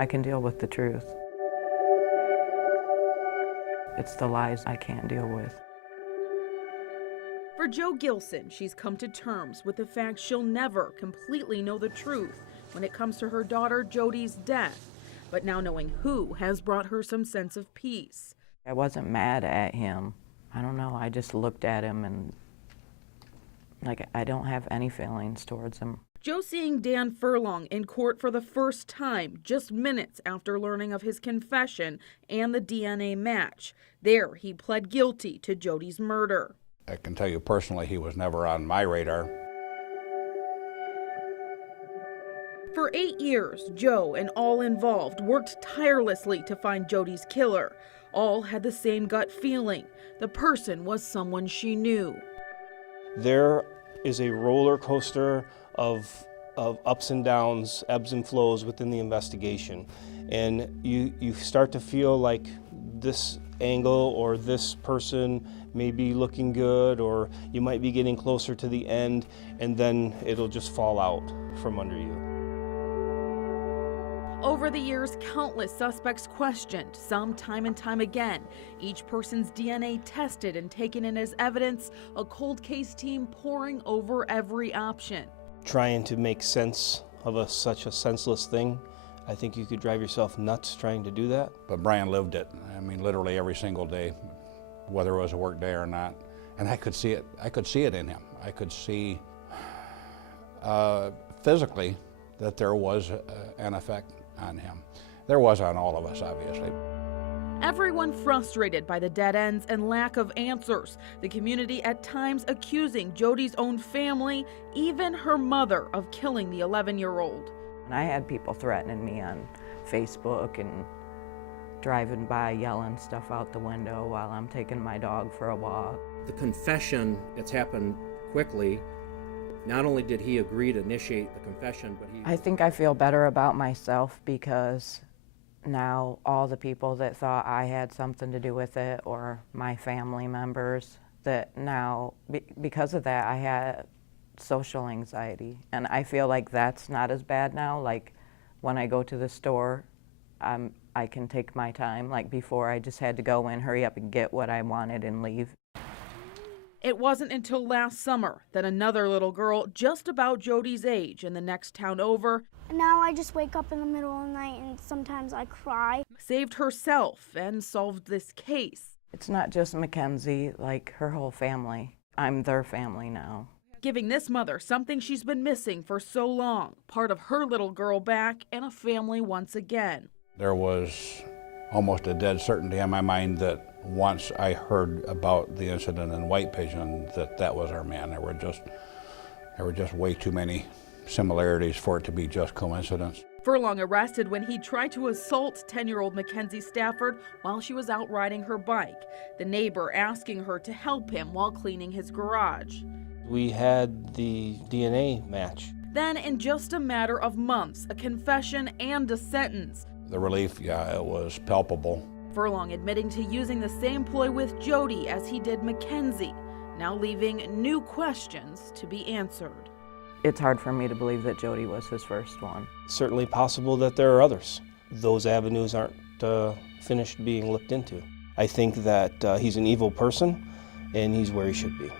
I can deal with the truth. It's the lies I can't deal with. For Jo Gilson, she's come to terms with the fact she'll never completely know the truth when it comes to her daughter Jodi's death. But now knowing who has brought her some sense of peace. I wasn't mad at him. I don't know, I just looked at him and I don't have any feelings towards him. Jo seeing Dan Furlong in court for the first time just minutes after learning of his confession and the DNA match. There, he pled guilty to Jodi's murder. I can tell you personally, he was never on my radar. For 8 years, Jo and all involved worked tirelessly to find Jodi's killer. All had the same gut feeling. The person was someone she knew. There is a roller coaster of ups and downs, ebbs and flows within the investigation. And you start to feel like this angle or this person may be looking good, or you might be getting closer to the end, and then it'll just fall out from under you. Over the years, countless suspects questioned, some time and time again. Each person's DNA tested and taken in as evidence, a cold case team poring over every option. Trying to make sense of such a senseless thing, I think you could drive yourself nuts trying to do that. But Brian lived it. I mean, literally every single day, whether it was a work day or not. And I could see it. I could see it in him. I could see physically that there was an effect on him. There was on all of us, obviously. Everyone frustrated by the dead ends and lack of answers. The community at times accusing Jodi's own family, even her mother, of killing the 11-year-old. I had people threatening me on Facebook and driving by yelling stuff out the window while I'm taking my dog for a walk. The confession, it's happened quickly. Not only did he agree to initiate the confession, but he... I think I feel better about myself because now all the people that thought I had something to do with it, or my family members, that now, because of that, I had social anxiety. And I feel like that's not as bad now. Like when I go to the store, I can take my time. Like before, I just had to go in, hurry up and get what I wanted and leave. It wasn't until last summer that another little girl just about Jodi's age in the next town over, and now I just wake up in the middle of the night and sometimes I cry, saved herself and solved this case. It's not just Mackenzie, like her whole family. I'm their family now. Giving this mother something she's been missing for so long, part of her little girl back and a family once again. There was almost a dead certainty in my mind that once I heard about the incident in White Pigeon, that was our man. There were just way too many similarities for it to be just coincidence. Furlong arrested when he tried to assault 10-year-old Mackenzie Stafford while she was out riding her bike. The neighbor asking her to help him while cleaning his garage. We had the DNA match. Then, in just a matter of months, a confession and a sentence. The relief, yeah, it was palpable. Furlong admitting to using the same ploy with Jodi as he did Mackenzie, now leaving new questions to be answered. It's hard for me to believe that Jodi was his first one. It's certainly possible that there are others. Those avenues aren't finished being looked into. I think that he's an evil person and he's where he should be.